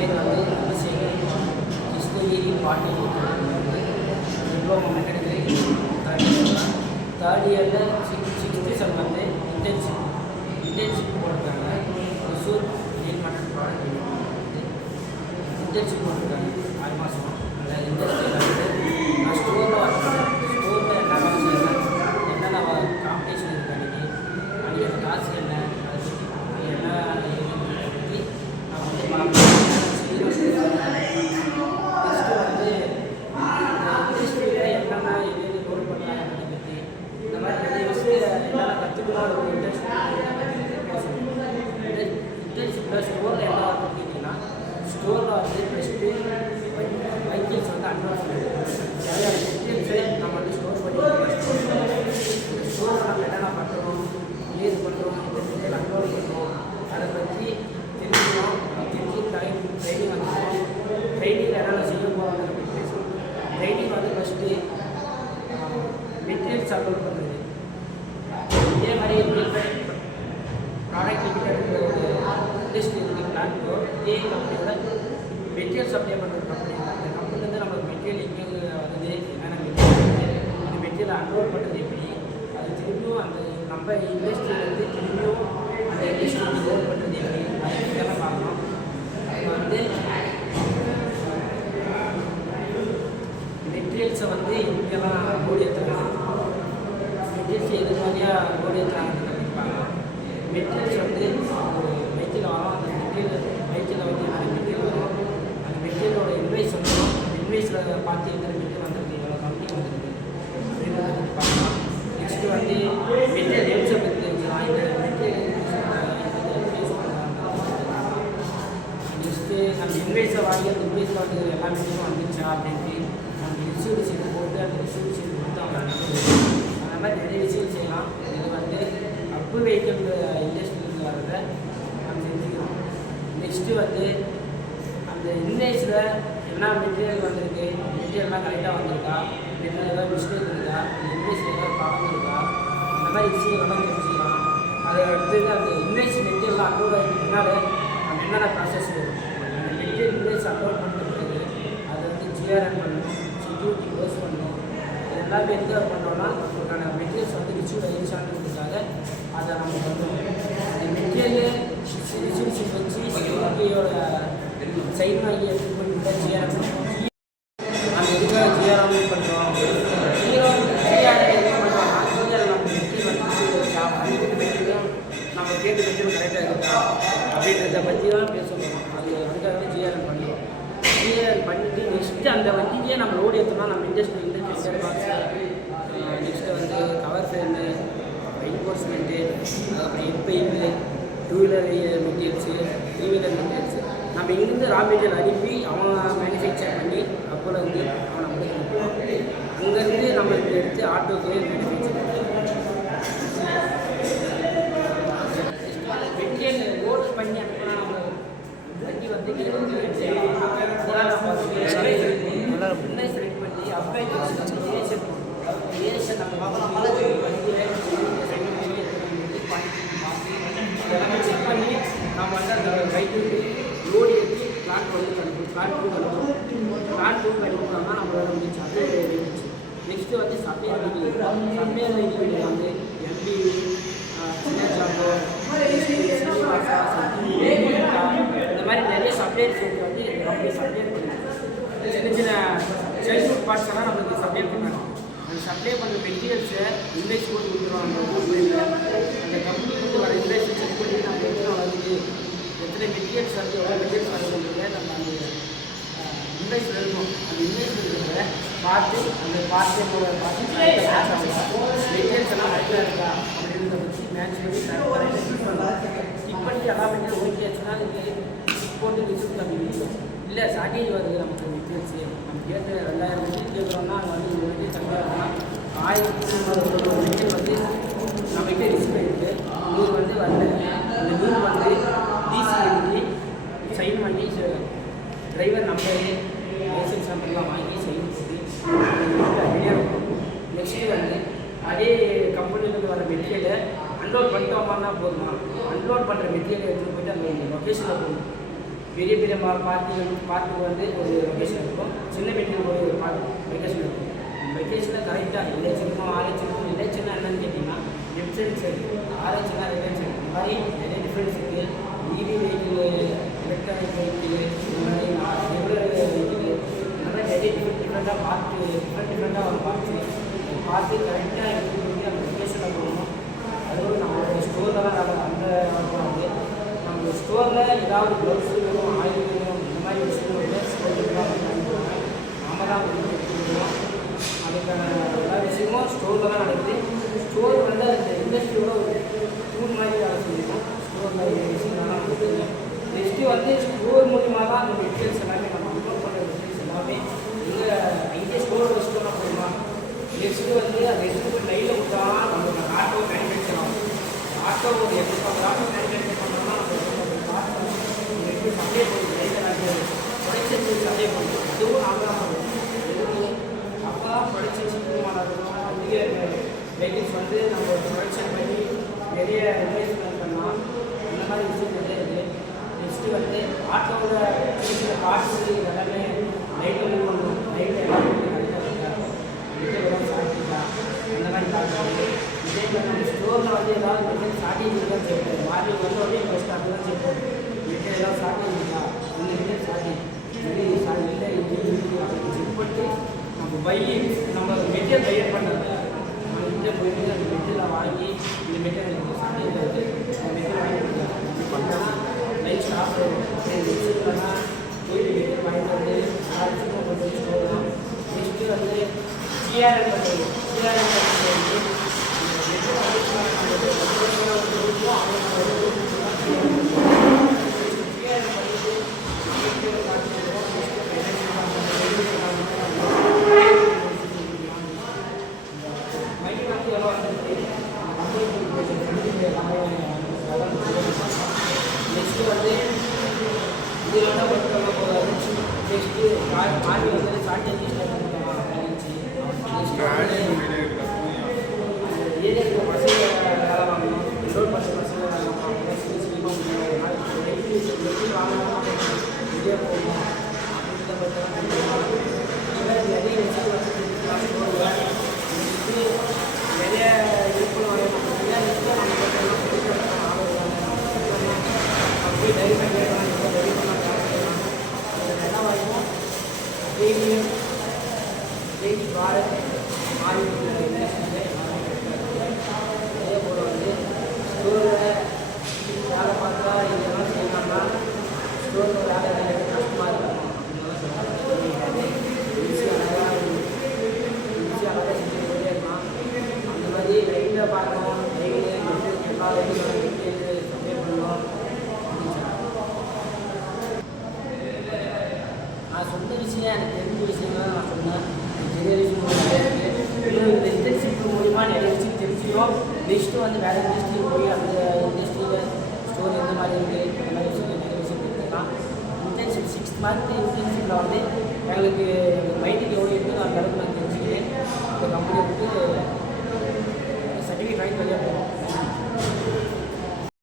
பேர் வந்து அபிஷேகம் கிருஷ்ணகிரி பாட்டி டிப்ளமோ மெக்கானிக்கல் தேர்ட் இயரில் சிக்ஸ்த்து செம் வந்து இன்டர்ன்ஷிப் போட்டிருக்காங்க. ஒசூர் டீல் பண்ண ப்ராடக்ட் இன்டர்ன்ஷிப் போட்டிருக்காங்க 6 மாதம். அந்த இண்டஸ்ட்ரியில் வந்து நான் ஸ்டோரில் ஒர்க் பண்ணேன். ஸ்டோரில் என்ன வேலை செய்வேன், என்னென்ன காம்படிஷன் இருக்குது அன்றைக்கி அந்த காசு என்ன, அதை பற்றி என்ன பற்றி நான் வந்து பார்ப்பேன். நெக்ஸ்ட்டு வந்து இண்டஸ்ட்ரியில் என்னென்ன எது ரோல் பண்ணுறாங்க அதை பற்றி இந்த மாதிரி நிறைய விஷயம் என்னென்ன கற்றுக்கணும் ஒரு இன்டர்ன்ஷிப்பில் ஸ்டோரில் என்ன பார்த்தீங்கன்னா ஸ்டோரில் வந்து ஃபஸ்ட்டு வைக்கிள்ஸ் வந்து அட்வான்ஸ் நிறையா டீட்டெயில்ஸை நம்ம வந்து ஸ்டோர் பண்ணி ஸ்டோரில் நம்ம என்னென்ன பண்ணுறோம், ஏது பண்ணுறோம், இந்த டீட்டெயில் அப்லோட் பண்ணுறோம், அதை பற்றி தெரிஞ்சுக்கணும். திருப்பி ட்ரைனிங் வந்துடும். ட்ரைனிங்கில் என்னென்ன செய்ய போகிறாங்க அப்படின்னு பேசணும். ட்ரைனிங் வந்து ஃபஸ்ட்டு மெட்டீரியல்ஸ் அப்லோட் பண்ணுறது. இதே மாதிரி ப்ராடக்ட் லிமிட்டட் ஒரு இண்டஸ்ட்ரி இருக்குது பிளான்ட்டோ, இதே கம்பெனியோட மெட்டீரியல் சப்ளை பண்ணுற கம்பெனி. அந்த கம்பெனி வந்து நமக்கு மெட்டீரியல் எங்கே வருது, என்னென்ன மெட்டீரியல் வருது, அந்த மெட்டீரியலை அன்லோட் பண்ணுறது எப்படி, அது திரும்பியும் அந்த நம்ம இண்டஸ்ட்ரியிலேருந்து திரும்பியும் அந்த இண்டஸ்ட்ரி வந்து லோட் பண்ணுறது எப்படி, அது இதெல்லாம் பார்க்கணும். அது வந்து மெட்டீரியல்ஸை வந்து இங்கெல்லாம் லோடு ஏற்றுறாங்க. மெட்டீரியல்ஸ் எது மாதிரியாக லோடு ஏற்றுறாங்கன்னு கண்டிப்பாங்க. மெட்டீரியல்ஸ் வந்து ஒரு வெஹிக்கிள் வரும். அந்த வெஹிக்கிளில் வந்து நிறைய மெட்டீரியல் வரும். அந்த மெட்டீரியலோட இன்வைஸ் வந்துடும். இன்வைஸில் பார்த்து எத்தனை மெட்டீரியல் வந்துருக்கு, எவ்வளோ கம்பெனி வந்துருக்கு அப்படின்னு பார்க்கலாம். நெக்ஸ்ட்டு வந்து மெட்டீரியல் ரேட்ஸை பற்றி தெரிஞ்சுக்கலாம். இந்த மெட்டீரியல் யூஸ் பண்ணுறாங்க. நெக்ஸ்ட்டு நம்ம இன்வைஸை வாங்கி அந்த இன்வைஸில் வந்து எல்லா மெட்டீரியலும் வந்துச்சா அப்படின்ட்டு நம்ம ரிசீவ்டு சீட் போட்டு அந்த ரிசீவ்டு சீட் கொடுத்து அவங்க அந்த மாதிரி நிறைய விஷயம் செய்யலாம். இது வந்து அப்பு வெஹிக்கிள் இண்டஸ்ட்ரியில் வர்றதை நம்ம செஞ்சுக்கிறோம். நெக்ஸ்ட்டு வந்து அந்த இன்வைஸில் என்ன மெட்டீரியல் வந்திருக்கு, மெட்டீரியல்லாம் கரெக்டாக வந்திருக்கா, மெட்டீரியல் ஏதாவது மிஸ்டேக் இருக்கா, இன்வைஸில் ஏதாவது ப்ராப்ளம் இருக்கா, அந்த மாதிரி விஷயங்கள்லாம் தெரிஞ்சுக்கலாம். அதை அடுத்தது அந்த இன்வைஸ் மெட்டீரியல்லாம் அப்லோட் ஆகிட்டு முன்னால் நம்ம என்னென்ன ப்ராசஸ் வரும், அந்த மெட்டீரியல் இன்வைஸ் அப்லோட் பண்ண பிறகு அதை வந்து ஜிஆர்என் பண்ணணும், செக்யூரிட்டி க்ளோஸ் பண்ணணும். இது எல்லாமே எதுக்காக பண்ணுறோம்னா நமக்கான மெட்டீரியல்ஸ் வந்து ரிசீவ் ஆகிடுச்சான்றதுக்காக அதை நம்ம பண்ணுவோம். அந்த மெட்டீரியல் ரிசீவ் வச்சு செக்யூரிட்டியோட சைன் வாங்கி எடுத்து பண்ணிவிட்டா ஜிஆர்என் நம்ம எதுக்காக ஜிஆர்எம் பண்ணுறோம், ஜிஆர்என் எதுக்கு பண்ணுறோம்னா ஜிஆர்என் நம்ம மெட்டீரியல் வந்து நம்ம கேட்டு மெட்டீரியல் கரெக்டாக இருக்கா அப்படின்றத பற்றி தான் பேசணும். அது அதுக்காகவே ஜிஆர்என் பண்ணுறோம். ஜிஆர்என் பண்ணிவிட்டு நெக்ஸ்ட்டு அந்த வண்டியே நம்ம லோடு ஏற்றோம்னா நம்ம இண்டஸ்ட்ரி ஃபில்டர் பாக்ஸு, நெக்ஸ்ட்டு வந்து கவர் ஃப்ரேமு, என்ஃபோர்ஸ்மெண்ட்டு, அப்புறம் எப்பைப்பு, two wheeler materials, three wheeler materials நம்ம இங்கேருந்து ரா மெட்டீரியல் அனுப்பி அவன் மேனுஃபேக்சர் பண்ணி அப்போல வந்து அவன் நம்மளுக்கு அனுப்புவான். அங்கேருந்து நம்மளுக்கு எடுத்து ஆட்டோக்கே மேனுஃபேக்சர் மெட்டீரியல் லோட் பண்ணி அனுப்பினா நம்ம வண்டி வந்து முன்னே செலக்ட் பண்ணி அப்போ ஏஎஸ்என் நம்ம செக் பண்ணி நம்ம வந்து அந்த பைக்கு லோடு ஏற்றி பிளான் வந்து கணிப்போம். பிளான் டூ கணிப்போம். பிளான் டூ கணிப்போம்னா நம்மளோட வந்துச்சு. அது இருந்துச்சு. நெக்ஸ்ட்டு வந்து சப்ளையர் வெஹிக்கிள் வந்து எம்பி, சின்னஜாம்போ, இந்த மாதிரி நிறைய சப்ளையர்ஸ் வந்து கம்பெனி சப்ளையர் பண்ணுவோம். சின்ன சின்ன சைல்ட்ஹுட் பார்ட்ஸ் எல்லாம் நம்மளுக்கு சப்ளை பண்ணுறாங்க. அந்த சப்ளை பண்ணுற மெட்டீரியல்ஸை இன்வைஸ் போட்டு கொடுத்துருவாங்க. அந்த கம்பெனிலேருந்து வர இன்வைஸ் செக் பண்ணி நம்ம எத்தனை வருது, எத்தனை மெட்டீரியல்ஸ் வருது, எவ்வளோ மெட்டீரியல்ஸ் வருதுன்றத நம்ம அந்த இன்வைஸில் இருக்கும். அந்த இன்வைஸில் இருக்கிறத பார்த்து அந்த பார்ட்டியோட பார்த்து மெட்டீரியல்ஸ் எல்லாம் கரெக்டாக இருக்கா அப்படின்றத பற்றி மேட்ச் பண்ணி கரெக்டாக டிக் பண்ணலாம். டிக் பண்ணி எல்லா மெட்டீரியல் ஓகே ஆச்சுன்னா டிக் போட்டு ரிசீவ் பண்ணி முடியும். இல்லை ஷார்ட்டேஜ் வருது நமக்கு மெட்டீரியல்ஸு, நம்ம கேட்டு 2000 மெட்டீரியல் கேட்குறோம்னா அது வந்து இது வந்து தனியாக 1000 மெட்டீரியல் வந்து நம்மகிட்ட ரிசீவ் ஆகிருக்கு. 100 வந்து வரல. இந்த 100 வந்து டிசி எழுதி சைன் பண்ணி டிரைவர் நம்பரு லைசன்ஸ் நம்பர்லாம் வாங்கி சைன் போட்டு ரெடியாக இருக்கும். நெக்ஸ்ட்டு வந்து அதே கம்பெனிலேருந்து வர மெட்டீரியலை அன்லோட் பண்ணிட்டோம்னா போதுமா, அன்லோட் பண்ணுற மெட்டீரியலை எடுத்துகிட்டு போய்ட்டு அந்த லொக்கேஷனில் போகணும். பெரிய பெரிய பார்ட்டுக்கு வந்து ஒரு லொக்கேஷன் இருக்கும், சின்ன மெட்டீரியல் ஒரு லொக்கேஷன் இருக்கும். வெக்கேஷனில் கரெக்டாக இலைச்சி இருக்கும், ஆராய்ச்சி இருக்கும். இலைச்சின்னா என்னன்னு கேட்டிங்கன்னா வெப்சைட் சைடு, ஆராய்ச்சினா ரிட்டர்ன் சைடு. இந்த மாதிரி நிறைய டிஃப்ரென்ஸ் இருக்குது. இவி வெஹிக்கிள், எலக்ட்ரானிக் வெஹிக்கிள், இந்த மாதிரி ரெகுலர் வெஹிக்கிள், இந்த மாதிரி நிறைய டிஃப்ரெண்ட்டாக டிஃப்ரெண்ட்டாக ஒரு பார்த்து கரெக்டாக எடுத்துக்கிட்டு அந்த லொக்கேஷனில் போகணும். அதுவும் நம்மளோட ஸ்டோரில் தான் அந்த வந்து நம்ம ஸ்டோரில் ஏதாவது க்ளவுஸ் வேணும், ஆயில் வேணும், இந்த மாதிரி விஷயங்கள் வந்து ஸ்டோரில் தான் பண்ணுவாங்க. நம்ம தான் எடுத்துக்கணும். அதுக்கான எல்லா விஷயமும் ஸ்டோரில் தான் நடக்குது. ஸ்டோர் வந்து அந்த இண்டஸ்ட்ரியோட ஒரு டூல் மாதிரி வேலை செஞ்சுருக்கோம். ஸ்டோரில் விஷயங்கள்லாம் நடக்குது. நெக்ஸ்ட்டு வந்து ஸ்டோர் மூலிமா தான் அந்த மெட்டீரியல்ஸ் எல்லாமே நம்ம அப்லோட் பண்ணுற மெட்டீரியல்ஸ் எல்லாமே இங்கே ஸ்டோர் வச்சுட்டோம்னா போதுமா. நெக்ஸ்ட்டு வந்து அந்த எடுத்து லைனில் கொடுத்தா நம்மளோட ஆட்டோ மேனுஃபேக்சர் ஆகும். ஆட்டோ ஒரு 250 ஆட்டோ மேனுஃபேக்சர் பண்ணோம்னா நம்ம எப்படி சப்ளை பண்ணுறது, லைனில் ப்ரொடக்ஷன் சப்ளை பண்ணுறோம். அதுவும் நாங்கள் தான் பண்ணுவோம். அப்போ தான் ப்ரொடக்ஷன் சீக்கிரமாக நடக்கும். அதிக வெஹிக்கிள்ஸ் வந்து நம்ம ப்ரொடக்ஷன் பண்ணி நிறைய இன்வெஸ்ட்மெண்ட் பண்ணலாம். இந்த மாதிரி விஷயம் நிறைய இருக்குது. நெக்ஸ்ட்டு வந்து ஆட்டோவோட சின்ன சின்ன பார்ட்ஸு எல்லாமே லைட்டில் மூவ் பண்ணணும். லைட்டில் எல்லாமே அந்த மாதிரி பார்க்குறது. இதே மாதிரி நம்ம ஸ்டோரில் வந்து ஏதாவது மெட்டீரியல் ஷார்ட்டேஜ் தான் செக் பண்ணுவோம். மார்னிங் வந்தோடனே ஃபஸ்ட் அப்படி தான் செக் பண்ணுவோம். மெட்டீரியல் ஏதாவது ஷார்ட்டேஜ் இருக்கா, இந்த மெட்டீரியல் ஷார்ட்டேஜ் இல்லை அப்படின்னு செக் பண்ணிட்டு நம்ம மெட்டீரியல் பையர் பண்ணுறது. நம்ம இங்கே போயிட்டு அந்த மெட்டீரியலை வாங்கி இந்த மெட்டீரியல் எனக்கு ஷார்ட்டேஜ் இருக்குது, அந்த மெட்டீரியல் வாங்கி கொடுத்தேன் பண்ணால் லைஃப் ஸ்டாப் இல்லைன்னா போயிட்டு மெட்டீரியல் வாங்கிட்டு வந்து எல்லாருக்கும் கொஞ்சம் ஸ்டோர். நெக்ஸ்ட்டு வந்து சிஆர்எல் பண்ணுறது. சிஆர்எல் பண்ணுறது வந்து நெக்ஸ்ட்டு வந்து இதில் தான் பண்ணுறவங்க போகாது. நெக்ஸ்ட்டு மார்க்கெட் வந்து ஷார்ட்டேஜ் ஏரியா பசங்க வேலை வாங்கணும், இன்னொரு பசங்க வேலை வாங்கணும், வாங்கணும் வெளியே போகணும் அப்படின்ற நிறைய விஷயம் நிறைய யூஸ்ஃபுல் அப்படியே டைரி பண்ணிடலாம், டைரி பண்ணலாம். என்ன வாங்கிப்போம் டெய்லி பாரத் மாறி அதே போல் வந்து ஸ்டோரில் வேலை பார்த்தா இதெல்லாம் செய்யலாம்னா ஸ்டோரில் வேலை கஷ்டமாக இருக்கும். ஈஸியாக செஞ்சு போயிட்டே இருக்கலாம். அந்த மாதிரி லைட்டில் பார்க்கணும், லைட்டு எல்லா லைட்டும் சப்ளை பண்ணணும். நான் சொன்ன விஷயம் எனக்கு தெரிஞ்ச விஷயங்கள் நான் சொன்னேன். நிறைய விஷயம் நிறைய இருக்குது. இன்னும் இந்த இன்டர்ன்ஷிப் மூலிமா நிறைய விஷயம் தெரிஞ்சிடும். நெக்ஸ்ட்டு வந்து வேறு இண்டஸ்ட்ரி போய் அந்த இண்டஸ்ட்ரியில் ஸ்டோர் எந்த மாதிரி இருக்குது, அந்த மாதிரி விஷயம் நிறைய விஷயம் தெரிஞ்சுக்கலாம். இன்டர்ன்ஷிப் 6 மந்த் இன்டர்ன்ஷிப்பில் வந்து எங்களுக்கு மைண்டுக்கு எவ்வளோ இருக்குன்னு அந்த அளவுக்கு நான் தெரிஞ்சுக்கிட்டு அந்த கம்பெனி வந்து சர்டிஃபிகேட் வாங்கி வெளியே போவோம்.